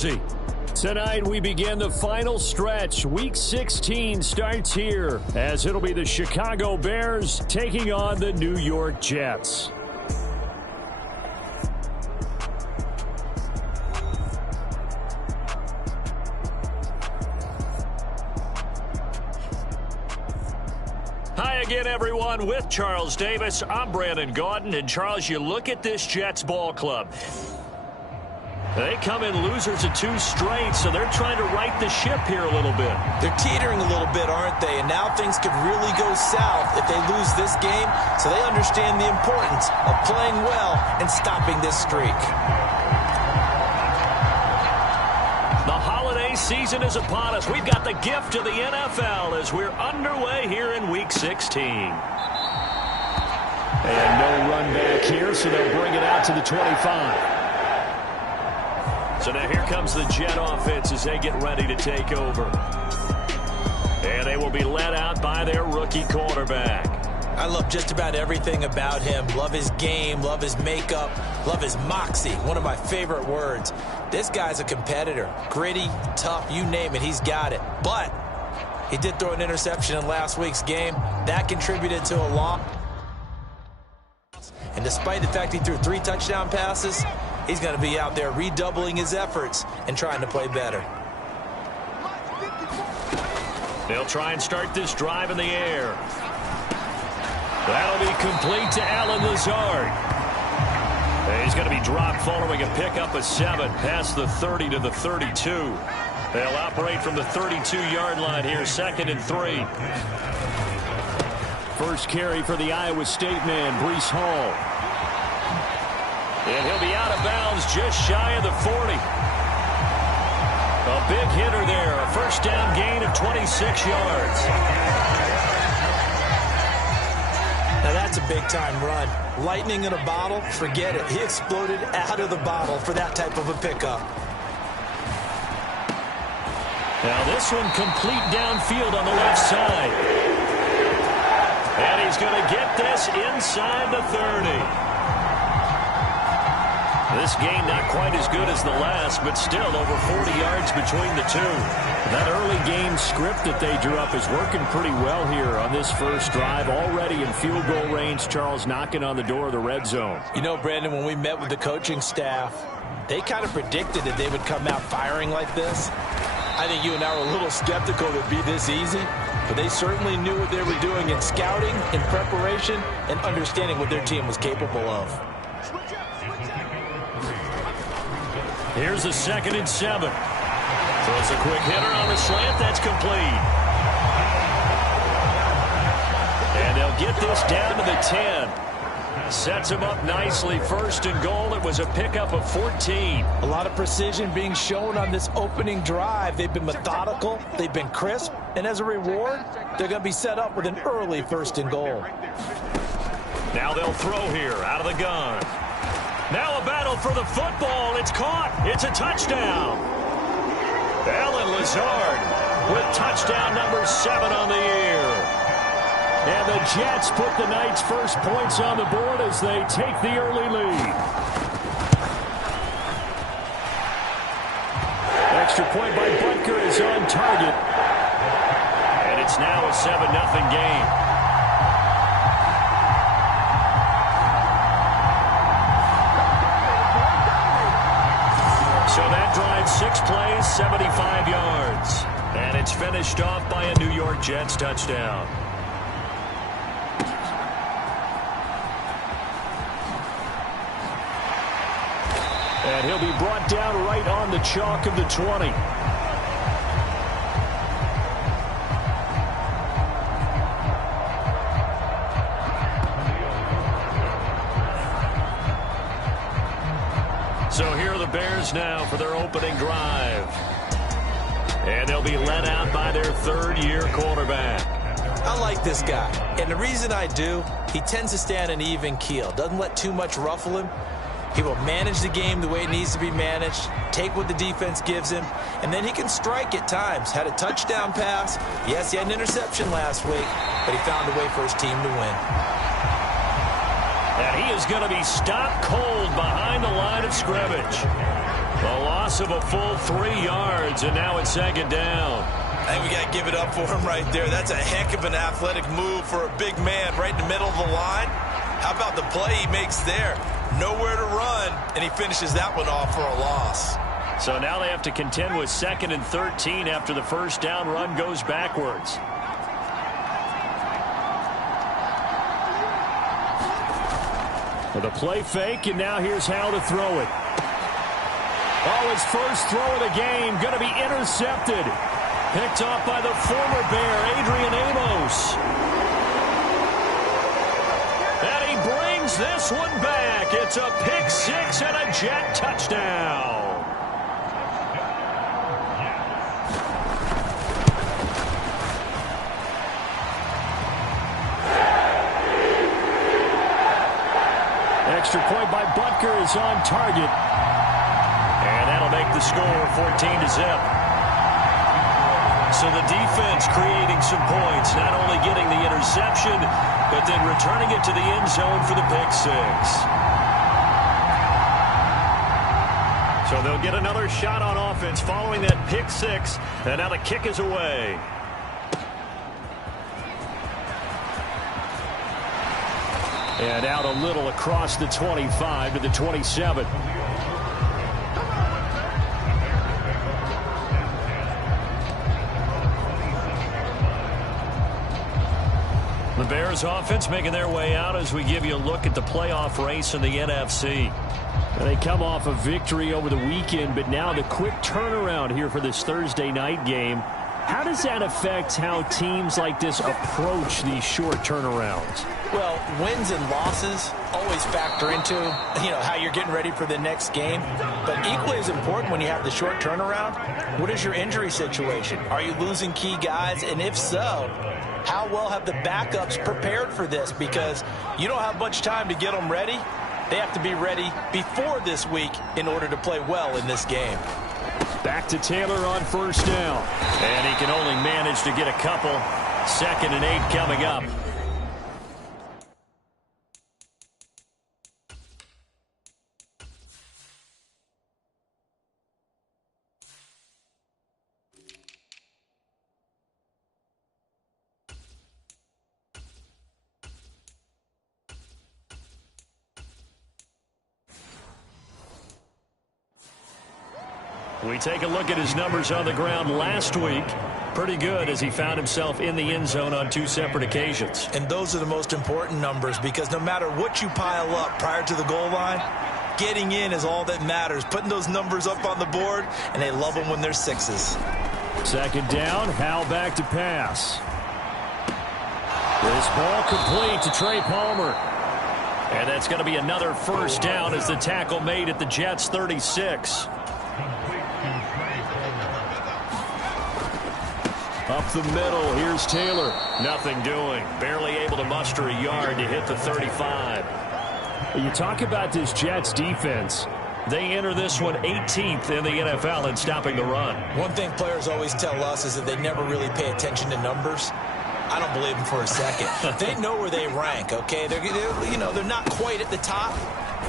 Tonight we begin the final stretch. Week 16 starts here as it'll be the Chicago Bears taking on the New York Jets. Hi again, everyone. With Charles Davis, I'm Brandon Gaudin. And Charles, you look at this Jets ball club. They come in losers of 2 straight, so they're trying to right the ship here a little bit. They're teetering a little bit, aren't they? And now things could really go south if they lose this game, so they understand the importance of playing well and stopping this streak. The holiday season is upon us. We've got the gift of the NFL as we're underway here in Week 16. And no run back here, so they'll bring it out to the 25. So now here comes the Jet offense as they get ready to take over. And they will be led out by their rookie quarterback. I love just about everything about him. Love his game, love his makeup, love his moxie. One of my favorite words. This guy's a competitor. Gritty, tough, you name it, he's got it. But he did throw an interception in last week's game. That contributed to a loss. And despite the fact he threw 3 touchdown passes, he's going to be out there redoubling his efforts and trying to play better. They'll try and start this drive in the air. That'll be complete to Allen Lazard. He's going to be dropped following a pickup of 7 past the 30 to the 32. They'll operate from the 32-yard line here, 2nd and 3. First carry for the Iowa State man, Breece Hall. And he'll be out of bounds just shy of the 40. A big hitter there. A first down gain of 26 yards. Now that's a big-time run. Lightning in a bottle, forget it. He exploded out of the bottle for that type of a pickup. Now this one complete downfield on the left side. And he's going to get this inside the 30. This game not quite as good as the last, but still over 40 yards between the two. That early game script that they drew up is working pretty well here on this first drive. Already in field goal range, Charles knocking on the door of the red zone. You know, Brandon, when we met with the coaching staff, they kind of predicted that they would come out firing like this. I think you and I were a little skeptical it would be this easy, but they certainly knew what they were doing in scouting, in preparation, and understanding what their team was capable of. Here's a 2nd and 7. Throws a quick hitter on the slant. That's complete. And they'll get this down to the 10. Sets him up nicely. 1st and goal. It was a pickup of 14. A lot of precision being shown on this opening drive. They've been methodical. They've been crisp. And as a reward, they're going to be set up with an early 1st and goal. Now they'll throw here out of the gun. Now a battle for the football. It's caught. It's a touchdown. Allen Lazard with touchdown number 7 on the year. And the Jets put the night's first points on the board as they take the early lead. Extra point by Butker is on target. And it's now a 7-0 game. So that drive, 6 plays, 75 yards. And it's finished off by a New York Jets touchdown. And he'll be brought down right on the chalk of the 20. So here are the Bears now for their opening drive. And they'll be led out by their 3rd-year quarterback. I like this guy. And the reason I do, he tends to stay on an even keel. Doesn't let too much ruffle him. He will manage the game the way it needs to be managed, take what the defense gives him, and then he can strike at times. Had a touchdown pass. Yes, he had an interception last week, but he found a way for his team to win. And he is going to be stopped cold behind the line of scrimmage. A loss of a full 3 yards, and now it's second down. I think we got to give it up for him right there. That's a heck of an athletic move for a big man right in the middle of the line. How about the play he makes there? Nowhere to run, and he finishes that one off for a loss. So now they have to contend with 2nd and 13 after the first down run goes backwards. With a play fake, and now here's how to throw it. Oh, his first throw of the game going to be intercepted. Picked off by the former Bear, Adrian Amos. And he brings this one back. It's a pick 6 and a Jet touchdown. Extra point by Butker is on target. And that'll make the score 14-0. So the defense creating some points, not only getting the interception, but then returning it to the end zone for the pick 6. So they'll get another shot on offense following that pick 6, and now the kick is away. And out a little across the 25 to the 27. The Bears offense making their way out as we give you a look at the playoff race in the NFC. They come off a victory over the weekend, but now the quick turnaround here for this Thursday night game. How does that affect how teams like this approach these short turnarounds? Well, wins and losses always factor into, how you're getting ready for the next game. But equally as important when you have the short turnaround, what is your injury situation? Are you losing key guys? And if so, how well have the backups prepared for this? Because you don't have much time to get them ready. They have to be ready before this week in order to play well in this game. Back to Taylor on first down. And he can only manage to get a couple. 2nd and 8 coming up. We take a look at his numbers on the ground last week. Pretty good as he found himself in the end zone on 2 separate occasions. And those are the most important numbers because no matter what you pile up prior to the goal line, getting in is all that matters. Putting those numbers up on the board, and they love them when they're 6s. 2nd down, Howell back to pass. This ball complete to Trey Palmer. And that's going to be another first down as the tackle made at the Jets' 36. Up the middle, here's Taylor. Nothing doing. Barely able to muster a yard to hit the 35. You talk about this Jets defense. They enter this one 18th in the NFL in stopping the run. One thing players always tell us is that they never really pay attention to numbers. I don't believe them for a second. They know where they rank, okay? They're not quite at the top,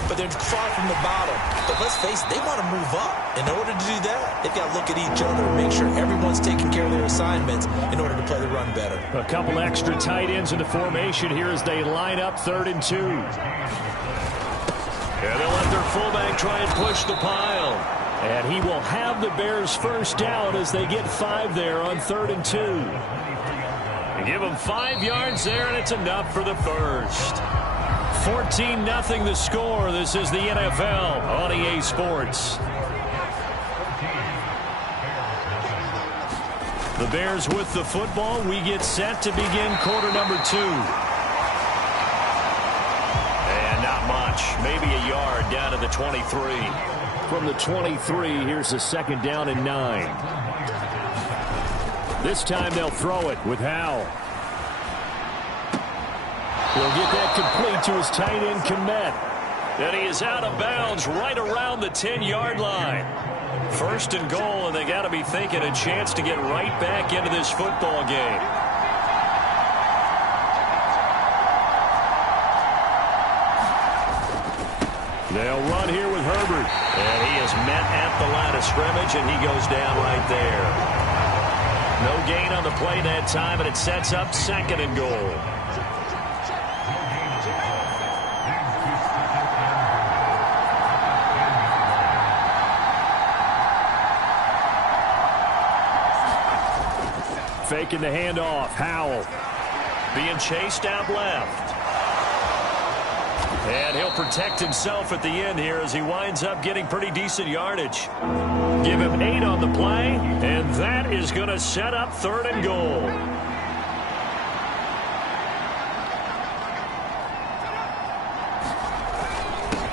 but they're far from the bottom. But let's face it, they want to move up. In order to do that, they've got to look at each other and make sure everyone's taking care of their assignments in order to play the run better. A couple extra tight ends in the formation here as they line up 3rd and 2. And they'll let their fullback try and push the pile. And he will have the Bears first down as they get 5 there on 3rd and 2. Give them 5 yards there, and it's enough for the first. 14-0 the score. This is the NFL on EA Sports. The Bears with the football. We get set to begin quarter number 2. And not much. Maybe a yard down to the 23. From the 23, here's a 2nd down and 9. This time they'll throw it with Howell. He'll get that complete to his tight end, Kmet. And he is out of bounds right around the 10-yard line. 1st and goal, and they got to be thinking a chance to get right back into this football game. They'll run here with Herbert. And he is met at the line of scrimmage, and he goes down right there. No gain on the play that time, and it sets up 2nd and goal. Faking the handoff. Howell being chased out left. And he'll protect himself at the end here as he winds up getting pretty decent yardage. Give him 8 on the play, and that is going to set up 3rd and goal.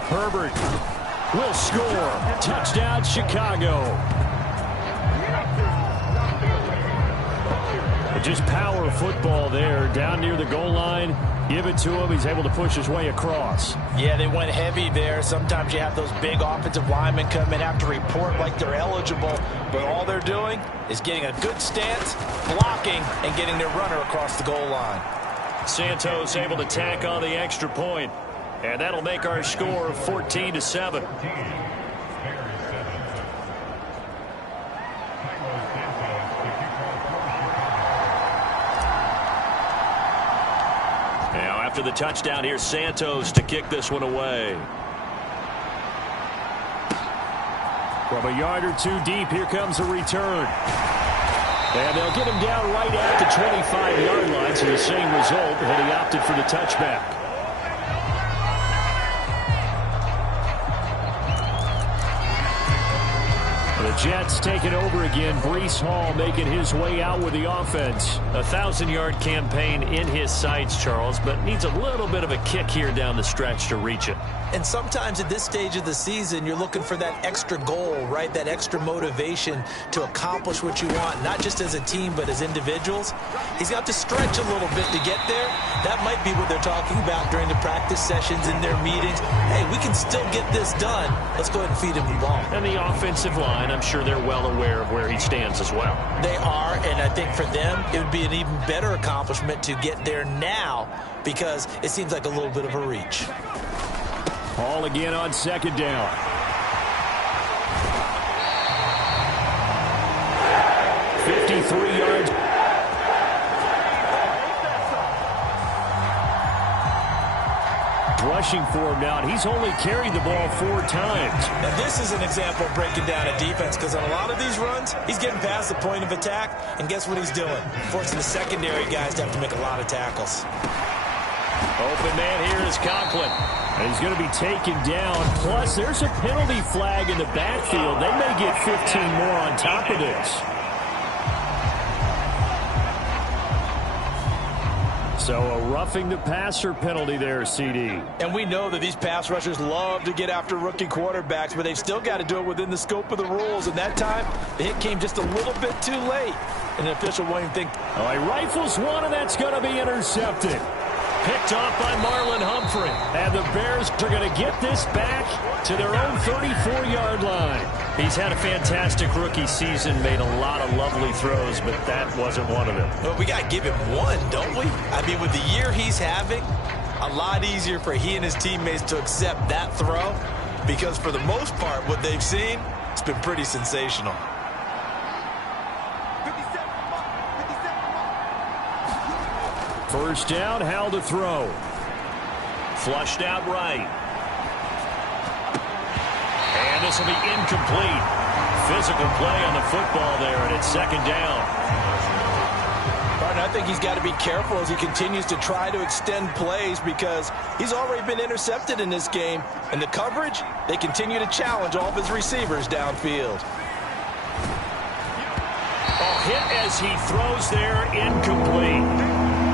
Herbert will score. Touchdown, Chicago. Just power football there, down near the goal line. Give it to him. He's able to push his way across. Yeah, they went heavy there. Sometimes you have those big offensive linemen come in, have to report like they're eligible, but all they're doing is getting a good stance, blocking, and getting their runner across the goal line. Santos able to tack on the extra point, and that'll make our score 14-7. After the touchdown, here's Santos to kick this one away. From a yard or 2 deep, here comes a return. And they'll get him down right at the 25-yard line, so the same result, and he opted for the touchback. The Jets taking over again. Breece Hall making his way out with the offense. A 1,000-yard campaign in his sights, Charles, but needs a little bit of a kick here down the stretch to reach it. And sometimes at this stage of the season, you're looking for that extra goal, right? That extra motivation to accomplish what you want, not just as a team, but as individuals. He's got to stretch a little bit to get there. That might be what they're talking about during the practice sessions in their meetings. Hey, we can still get this done. Let's go ahead and feed him the ball. And the offensive line, I'm sure they're well aware of where he stands as well. They are, and I think for them, it would be an even better accomplishment to get there now because it seems like a little bit of a reach. Hall again on 2nd down. .53 yards. Rushing for him now, and he's only carried the ball 4 times. Now this is an example of breaking down a defense because on a lot of these runs, he's getting past the point of attack, and guess what he's doing? Forcing the secondary guys to have to make a lot of tackles. Open man here is Conklin. And he's going to be taken down. Plus, there's a penalty flag in the backfield. They may get 15 more on top of this. So a roughing the passer penalty there, CD. And we know that these pass rushers love to get after rookie quarterbacks, but they've still got to do it within the scope of the rules. And that time, the hit came just a little bit too late. And the official won't even think. Oh, he rifles one, and that's going to be intercepted. Picked off by Marlon Humphrey. And the Bears are going to get this back to their own 34-yard line. He's had a fantastic rookie season, made a lot of lovely throws, but that wasn't one of them. Well, we got to give him one, don't we? I mean, with the year he's having, a lot easier for he and his teammates to accept that throw because for the most part, what they've seen, it's been pretty sensational. First down, Howell to throw. Flushed out right. And this will be incomplete. Physical play on the football there, and it's 2nd down. Martin, I think he's got to be careful as he continues to try to extend plays because he's already been intercepted in this game. And the coverage, they continue to challenge all of his receivers downfield. Oh, hit as he throws there, incomplete.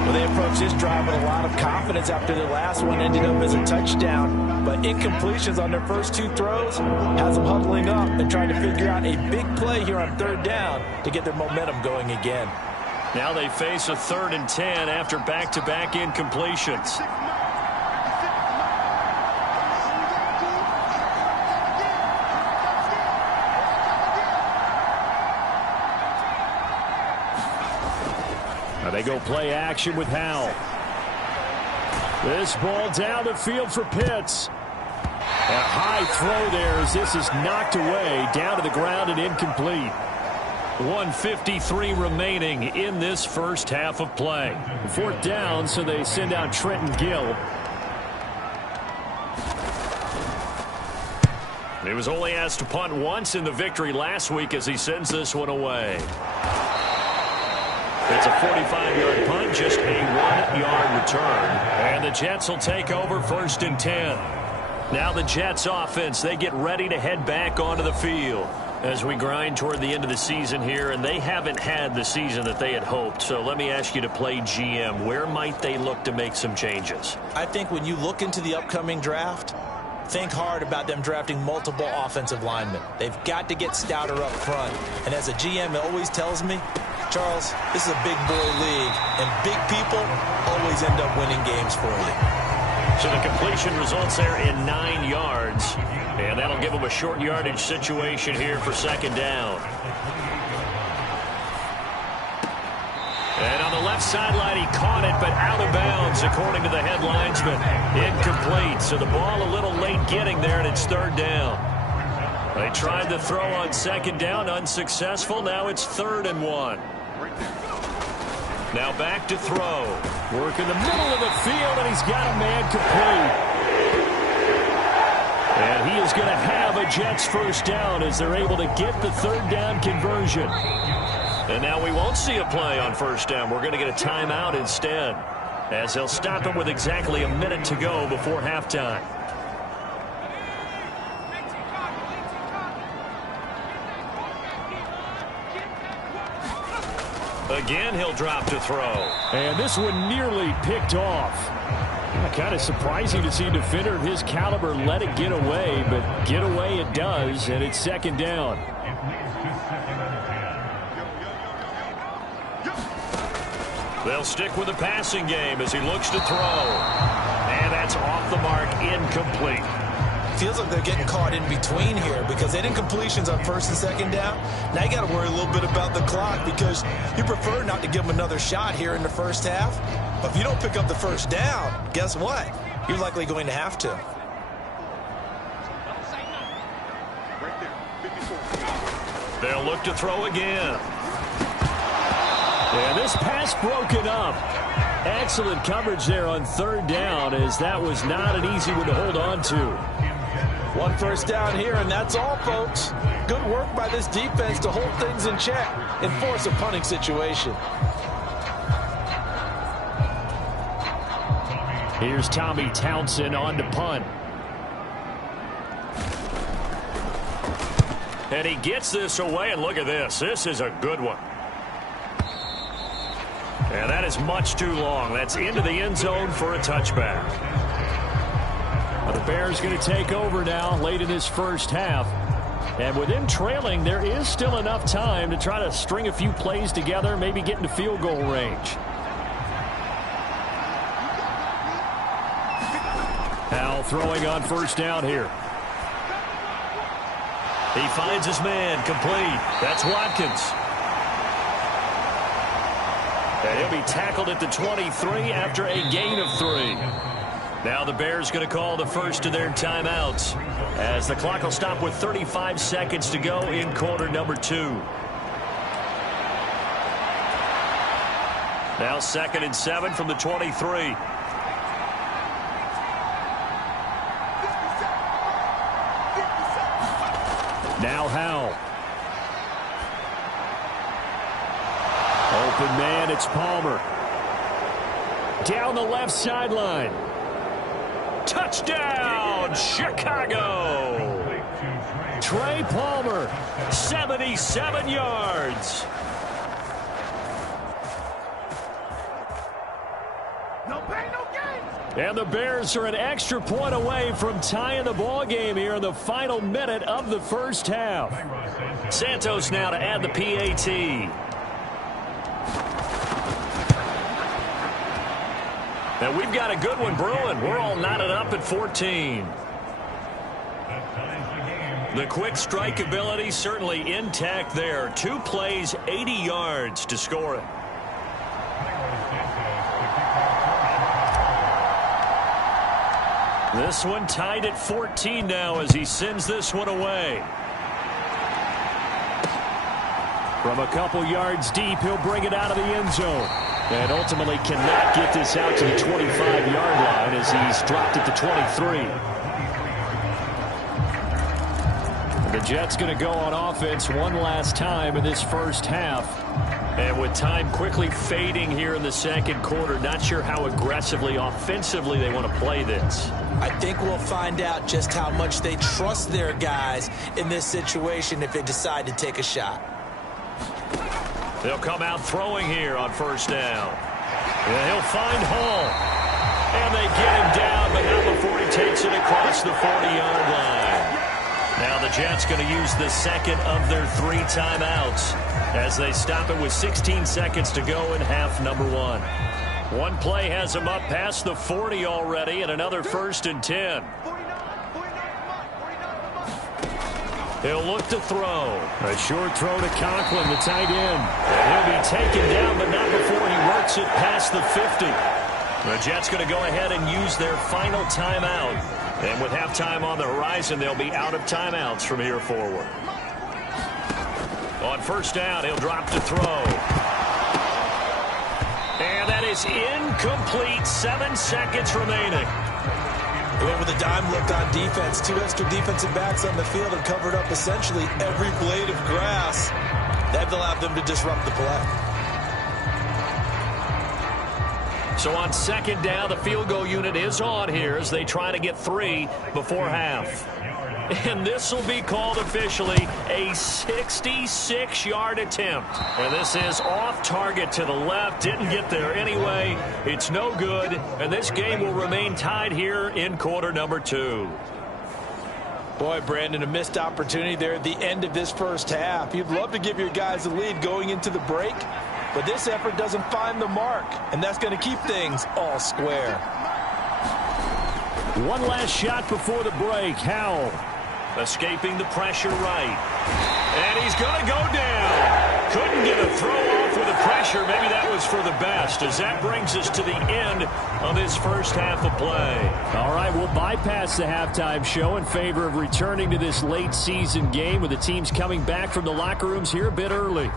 Well, they approached this drive with a lot of confidence after their last one ended up as a touchdown. But incompletions on their first 2 throws has them huddling up and trying to figure out a big play here on 3rd down to get their momentum going again. Now they face a 3rd and 10 after back-to-back incompletions. Now they go play action with Howell. This ball down the field for Pitts. A high throw there as this is knocked away, down to the ground and incomplete. 1:53 remaining in this first half of play. 4th down, so they send out Trenton Gill. He was only asked to punt once in the victory last week as he sends this one away. It's a 45-yard punt, just a 1-yard return. And the Jets will take over 1st and 10. Now the Jets offense, they get ready to head back onto the field as we grind toward the end of the season here, and they haven't had the season that they had hoped. So let me ask you to play GM. Where might they look to make some changes? I think when you look into the upcoming draft, think hard about them drafting multiple offensive linemen. They've got to get stouter up front. And as a GM, it always tells me, Charles, this is a big boy league, and big people always end up winning games for you. So the completion results there in 9 yards, and that'll give them a short yardage situation here for 2nd down. And on the left sideline, he caught it, but out of bounds, according to the head linesman. Incomplete, so the ball a little late getting there, and it's 3rd down. They tried to throw on 2nd down, unsuccessful. Now it's 3rd and 1. Now back to throw. Work in the middle of the field, and he's got a man complete. And he is going to have a Jets 1st down as they're able to get the 3rd down conversion. And now we won't see a play on 1st down. We're going to get a timeout instead, as they'll stop him with exactly a minute to go before halftime. Again, he'll drop to throw. And this one nearly picked off. Kind of surprising to see a defender of his caliber let it get away, but get away it does, and it's 2nd down. They'll stick with the passing game as he looks to throw. And that's off the mark, incomplete. Feels like they're getting caught in between here because they didn't completions on 1st and 2nd down. Now you got to worry a little bit about the clock because you prefer not to give them another shot here in the 1st half. But if you don't pick up the 1st down, guess what? You're likely going to have to. They'll look to throw again. And this pass broken up. Excellent coverage there on 3rd down, as that was not an easy one to hold on to. 1 first down here, and that's all, folks. Good work by this defense to hold things in check and force a punting situation. Here's Tommy Townsend on to punt. And he gets this away, and look at this. This is a good one. And that is much too long. That's into the end zone for a touchback. The Bears going to take over now late in this 1st half. And with them trailing, there is still enough time to try to string a few plays together, maybe get into field goal range. Now throwing on 1st down here. He finds his man, complete. That's Watkins. And he'll be tackled at the 23 after a gain of 3. Now the Bears going to call the first of their timeouts as the clock will stop with 35 seconds to go in quarter number 2. Now 2nd and 7 from the 23. Now Howell. Open man, it's Palmer. Down the left sideline. Touchdown, Chicago! Trey Palmer, 77 yards. No pain, no gain. And the Bears are an extra point away from tying the ball game here in the final minute of the 1st half. Santos now to add the PAT. And we've got a good one brewing. We're all knotted up at 14. The quick strike ability certainly intact there. 2 plays, 80 yards to score it. This one tied at 14 now as he sends this one away. From a couple yards deep, he'll bring it out of the end zone. And ultimately cannot get this out to the 25-yard line as he's dropped at the 23. The Jets going to go on offense one last time in this first half. And with time quickly fading here in the second quarter, not sure how aggressively, offensively they want to play this. I think we'll find out just how much they trust their guys in this situation if they decide to take a shot. They'll come out throwing here on first down. And he'll find Hall. And they get him down, but not before he takes it across the 40-yard line. Now the Jets going to use the second of their 3 timeouts as they stop it with 16 seconds to go in half number 1. One play has them up past the 40 already, and another 1st and 10. He'll look to throw. A short throw to Conklin, the tight end. And he'll be taken down, but not before he works it past the 50. The Jets going to go ahead and use their final timeout. And with halftime on the horizon, they'll be out of timeouts from here forward. On first down, he'll drop to throw. And that is incomplete. 7 seconds remaining. They went with a dime look on defense. 2 extra defensive backs on the field and covered up essentially every blade of grass. That allowed them to disrupt the play. So on second down, the field goal unit is on here as they try to get 3 before half. And this will be called officially a 66-yard attempt. And this is off target to the left. Didn't get there anyway. It's no good. And this game will remain tied here in quarter number 2. Boy, Brandon, a missed opportunity there at the end of this first half. You'd love to give your guys a lead going into the break, but this effort doesn't find the mark, and that's going to keep things all square. One last shot before the break. Howell escaping the pressure right. And he's going to go down. Couldn't get a throw off with the pressure. Maybe that was for the best, as that brings us to the end of this first half of play. All right, we'll bypass the halftime show in favor of returning to this late season game with the teams coming back from the locker rooms here a bit early.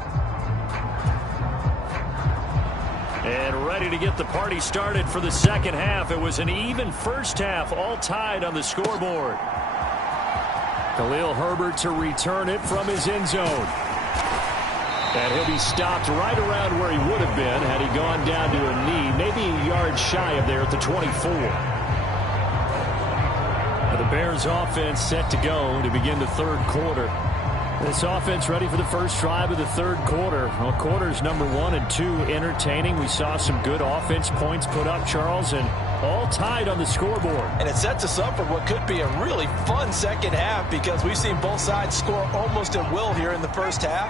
And ready to get the party started for the second half. It was an even first half, all tied on the scoreboard. Khalil Herbert to return it from his end zone. And he'll be stopped right around where he would have been had he gone down to a knee, maybe a yard shy of there at the 24. Now the Bears offense set to go to begin the third quarter. This offense ready for the first drive of the third quarter. Well, quarters number 1 and 2 entertaining. We saw some good offense points put up, Charles, and all tied on the scoreboard. And it sets us up for what could be a really fun second half because we've seen both sides score almost at will here in the first half.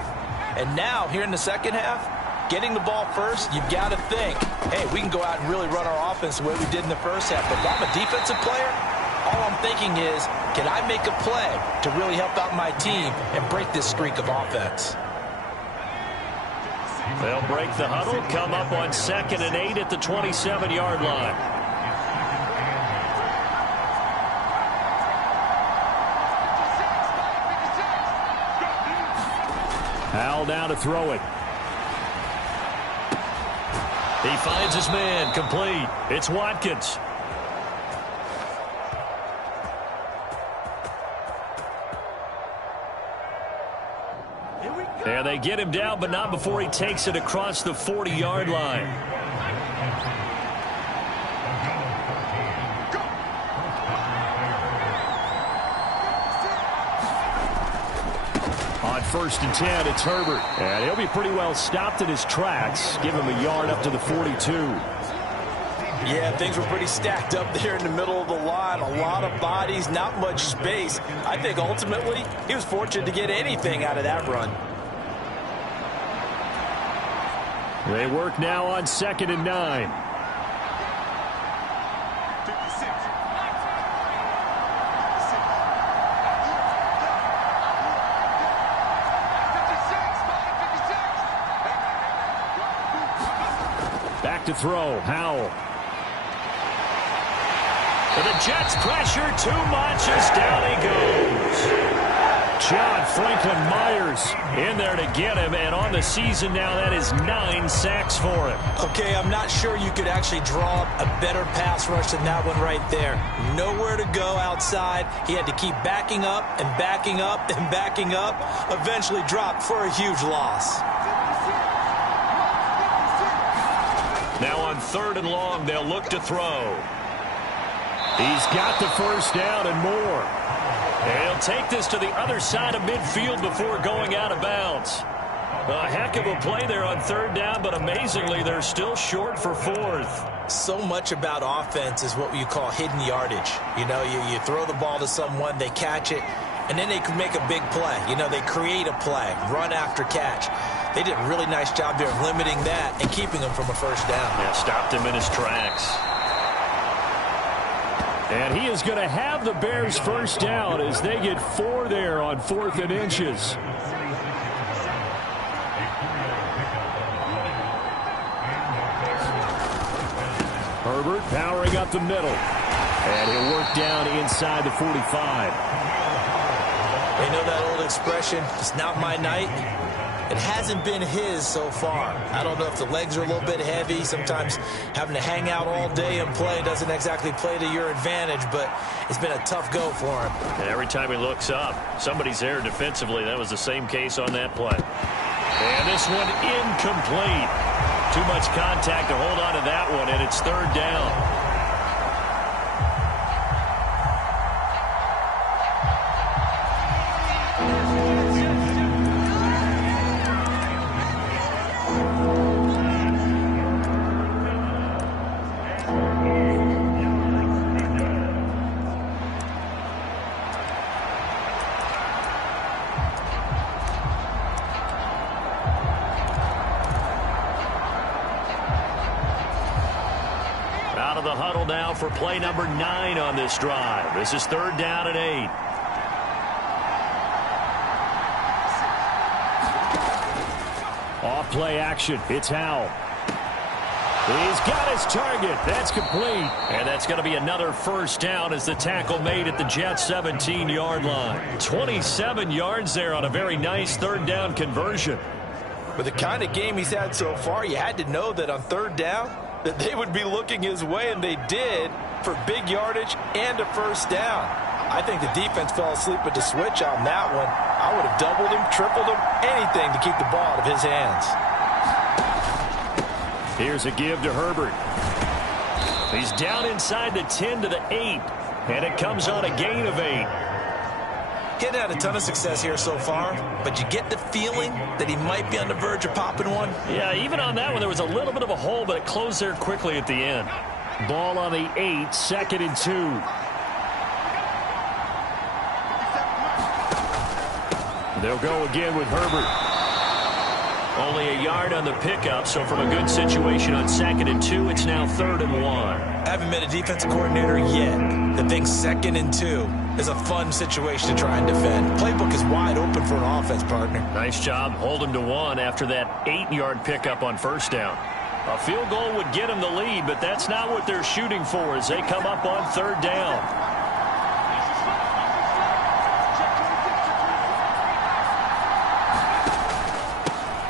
And now, here in the second half, getting the ball first, you've got to think, hey, we can go out and really run our offense the way we did in the first half. But if I'm a defensive player, all I'm thinking is, can I make a play to really help out my team and break this streak of offense? They'll break the huddle, come up on 2nd and 8 at the 27-yard line. Howell down to throw it. He finds his man, complete. It's Watkins. And they get him down, but not before he takes it across the 40-yard line. On 1st and 10, it's Herbert. And he'll be pretty well stopped in his tracks. Give him a yard up to the 42. Yeah, things were pretty stacked up there in the middle of the line. A lot of bodies, not much space. I think ultimately he was fortunate to get anything out of that run. They work now on 2nd and 9. Back to throw, Howell. And the Jets pressure too much as down he goes. John Franklin Myers in there to get him, and on the season now, that is 9 sacks for him. Okay, I'm not sure you could actually draw up a better pass rush than that one right there. Nowhere to go outside. He had to keep backing up and backing up and backing up. Eventually dropped for a huge loss. Now on 3rd and long, they'll look to throw. He's got the first down and more. And he'll take this to the other side of midfield before going out of bounds. A heck of a play there on 3rd down, but amazingly, they're still short for 4th. So much about offense is what you call hidden yardage. You know, you throw the ball to someone, they catch it, and then they can make a big play. You know, they create a play, run after catch. They did a really nice job there of limiting that and keeping him from a first down. Yeah, stopped him in his tracks. And he is going to have the Bears first down as they get 4 there on 4th and inches. Herbert powering up the middle. And he'll work down inside the 45. You know that old expression, it's not my night? It hasn't been his so far. I don't know if the legs are a little bit heavy. Sometimes having to hang out all day and play doesn't exactly play to your advantage, but it's been a tough go for him. And every time he looks up, somebody's there defensively. That was the same case on that play. And this one incomplete. Too much contact to hold on to that one, and it's 3rd down. Out of the huddle now for play number 9 on this drive. This is 3rd down and 8. Off play action. It's Howell. He's got his target. That's complete. And that's going to be another first down as the tackle made at the Jets' 17-yard line. 27 yards there on a very nice 3rd down conversion. With the kind of game he's had so far, you had to know that on 3rd down, that they would be looking his way, and they did, for big yardage and a first down. I think the defense fell asleep with the switch on that one. I would have doubled him, tripled him, anything to keep the ball out of his hands. Here's a give to Herbert. He's down inside the 10 to the 8, and it comes on a gain of 8. He hadn't had a ton of success here so far, but you get the feeling that he might be on the verge of popping one. Yeah, even on that one, there was a little bit of a hole, but it closed there quickly at the end. Ball on the 8, 2nd and 2. They'll go again with Herbert. Only a yard on the pickup, so from a good situation on 2nd and 2, it's now 3rd and 1. I haven't been a defensive coordinator yet that thinks 2nd and 2 is a fun situation to try and defend. Playbook is wide open for an offense, partner. Nice job holding to 1 after that 8-yard pickup on first down. A field goal would get them the lead, but that's not what they're shooting for as they come up on 3rd down.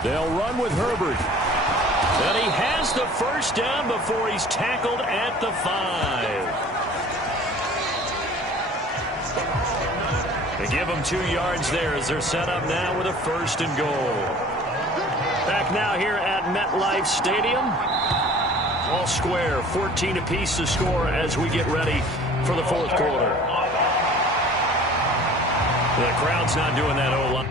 They'll run with Herbert. And he has the first down before he's tackled at the 5. They give him 2 yards there as they're set up now with a 1st and goal. Back now here at MetLife Stadium. All square, 14 apiece to score as we get ready for the 4th quarter. The crowd's not doing that O-line.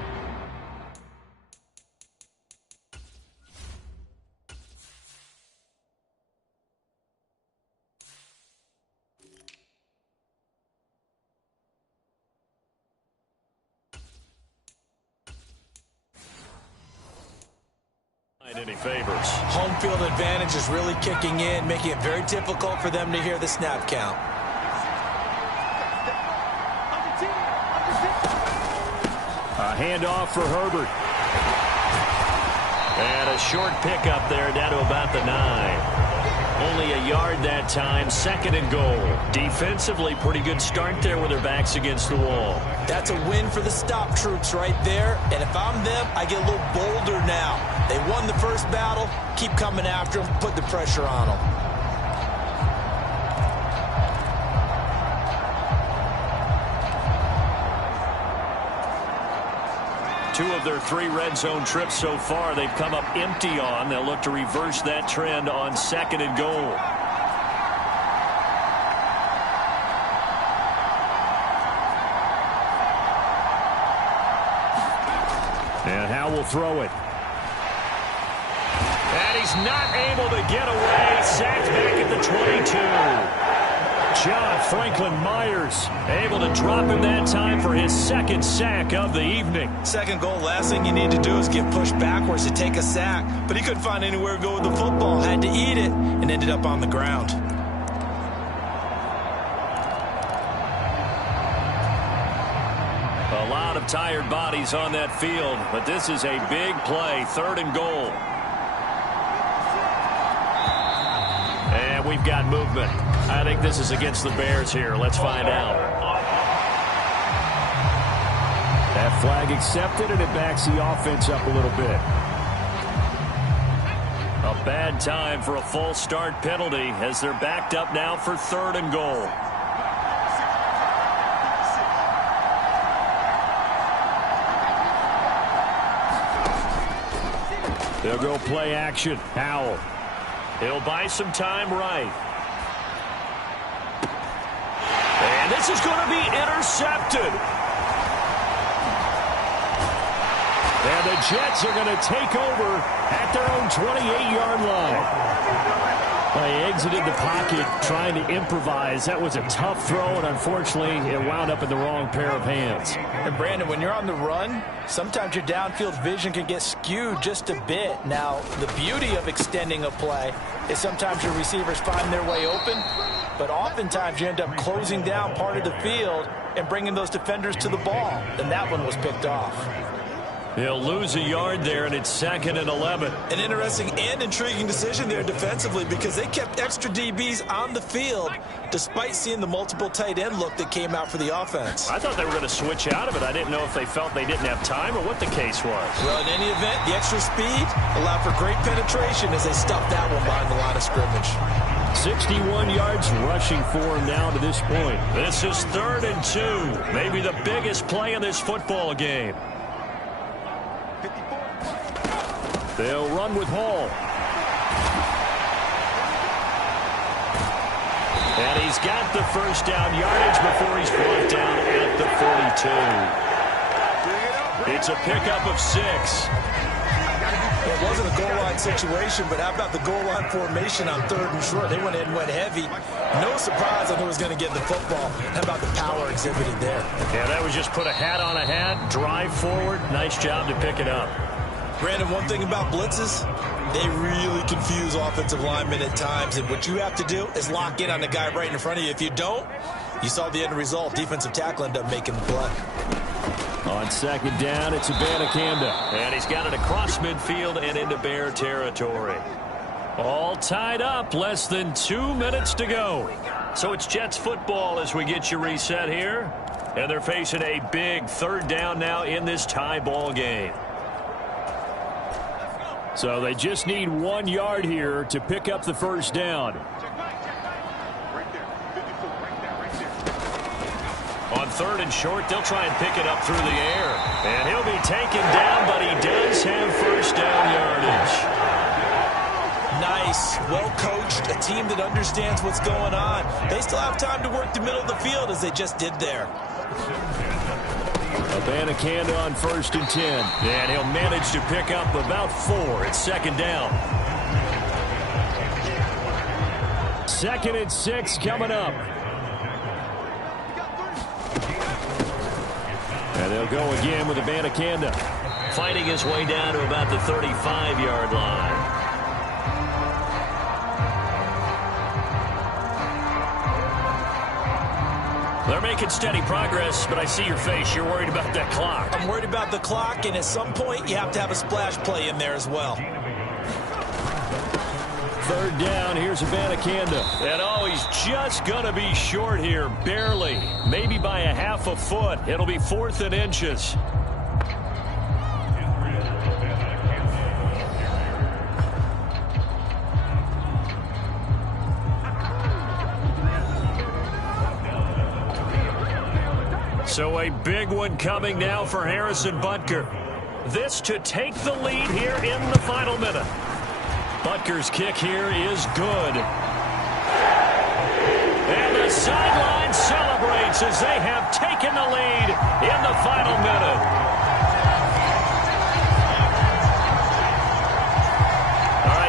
Any favors. Home field advantage is really kicking in, making it very difficult for them to hear the snap count. A handoff for Herbert. And a short pickup there down to about the 9. Only a yard that time, 2nd and goal. Defensively, pretty good start there with their backs against the wall. That's a win for the stop troops right there. And if I'm them, I get a little bolder now. They won the first battle. Keep coming after them. Put the pressure on them. Two of their 3 red zone trips so far, they've come up empty on. They'll look to reverse that trend on 2nd and goal. And Howe will throw it. And he's not able to get away. Sacked back at the 22. John Franklin Myers able to drop him that time for his 2nd sack of the evening. 2nd goal, last thing you need to do is get pushed backwards to take a sack. But he couldn't find anywhere to go with the football. Had to eat it and ended up on the ground. A lot of tired bodies on that field, but this is a big play, 3rd and goal. And we've got movement. I think this is against the Bears here. Let's find out. That flag accepted, and it backs the offense up a little bit. A bad time for a false start penalty as they're backed up now for 3rd and goal. They'll go play action. Howell. He'll buy some time right. And this is going to be intercepted. And the Jets are going to take over at their own 28-yard line. They exited the pocket trying to improvise. That was a tough throw, and unfortunately, it wound up in the wrong pair of hands. And Brandon, when you're on the run, sometimes your downfield vision can get skewed just a bit. Now, the beauty of extending a play is sometimes your receivers find their way open, but oftentimes you end up closing down part of the field and bringing those defenders to the ball. And that one was picked off. He'll lose a yard there, and it's 2nd and 11. An interesting and intriguing decision there defensively because they kept extra DBs on the field despite seeing the multiple tight end look that came out for the offense. I thought they were going to switch out of it. I didn't know if they felt they didn't have time or what the case was. Well, in any event, the extra speed allowed for great penetration as they stuffed that one behind the line of scrimmage. 61 yards rushing for him now to this point. This is 3rd and 2. Maybe the biggest play in this football game. They'll run with Hall. And he's got the first down yardage before he's brought down at the 42. It's a pickup of 6. It wasn't a goal line situation, but how about the goal line formation on 3rd and short? They went ahead and went heavy. No surprise on who was going to get the football. How about the power exhibited there? Yeah, that was just put a hat on a hat, drive forward. Nice job to pick it up. Brandon, one thing about blitzes, they really confuse offensive linemen at times, and what you have to do is lock in on the guy right in front of you. If you don't, you saw the end result. Defensive tackle ended up making the play. On 2nd down, it's Abanikanda. And he's got it across midfield and into Bear territory. All tied up, less than 2 minutes to go. So it's Jets football as we get you reset here. And they're facing a big 3rd down now in this tie ball game. So they just need 1 yard here to pick up the first down. On 3rd and short, they'll try and pick it up through the air. And he'll be taken down, but he does have first down yardage. Nice, well coached, a team that understands what's going on. They still have time to work the middle of the field as they just did there. Abanikanda on 1st and 10. And he'll manage to pick up about 4. It's 2nd down. 2nd and 6 coming up. And they'll go again with Abanikanda. Fighting his way down to about the 35-yard line. They're making steady progress, but I see your face. You're worried about that clock. I'm worried about the clock, and at some point, you have to have a splash play in there as well. Third down, here's Abanikanda. And oh, he's just going to be short here, barely. Maybe by a half a foot. It'll be 4th and inches. So a big one coming now for Harrison Butker. This to take the lead here in the final minute. Butker's kick here is good. And the sideline celebrates as they have taken the lead in the final minute.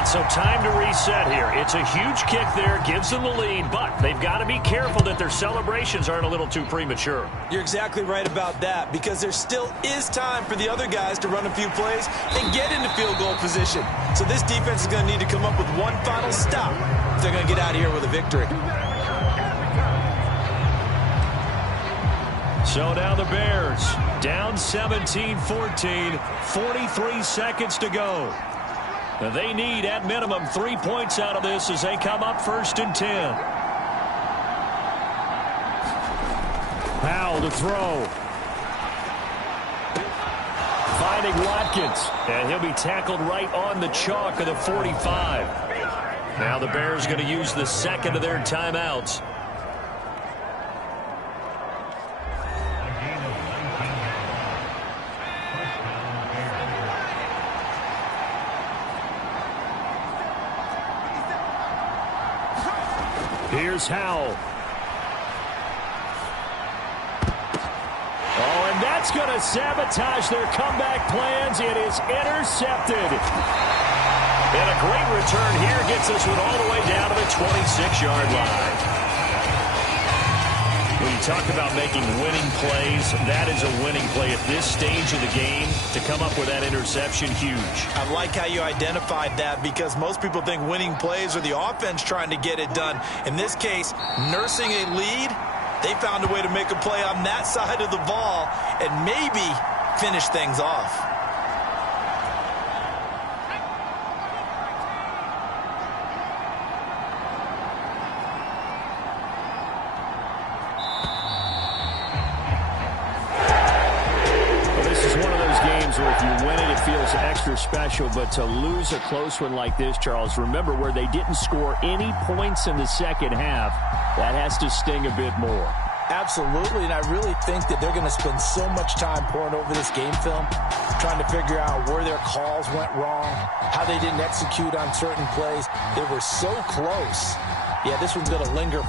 So time to reset here. It's a huge kick there, gives them the lead, but they've got to be careful that their celebrations aren't a little too premature. You're exactly right about that, because there still is time for the other guys to run a few plays and get into field goal position. So this defense is going to need to come up with one final stop if they're going to get out of here with a victory. So now the Bears down 17-14, 43 seconds to go. They need, at minimum, 3 points out of this as they come up 1st and 10. Powell to throw. Finding Watkins. And he'll be tackled right on the chalk of the 45. Now the Bears going to use the second of their timeouts. Here's Howell. Oh, and that's going to sabotage their comeback plans. It is intercepted. And a great return here gets this one all the way down to the 26-yard line. When you talk about making winning plays, that is a winning play at this stage of the game. To come up with that interception, huge. I like how you identified that, because most people think winning plays are the offense trying to get it done. In this case, nursing a lead, they found a way to make a play on that side of the ball and maybe finish things off. Where if you win it, it feels extra special. But to lose a close one like this, Charles, remember where they didn't score any points in the second half, that has to sting a bit more. Absolutely, and I really think that they're going to spend so much time pouring over this game film, trying to figure out where their calls went wrong, how they didn't execute on certain plays. They were so close. Yeah, this one's going to linger.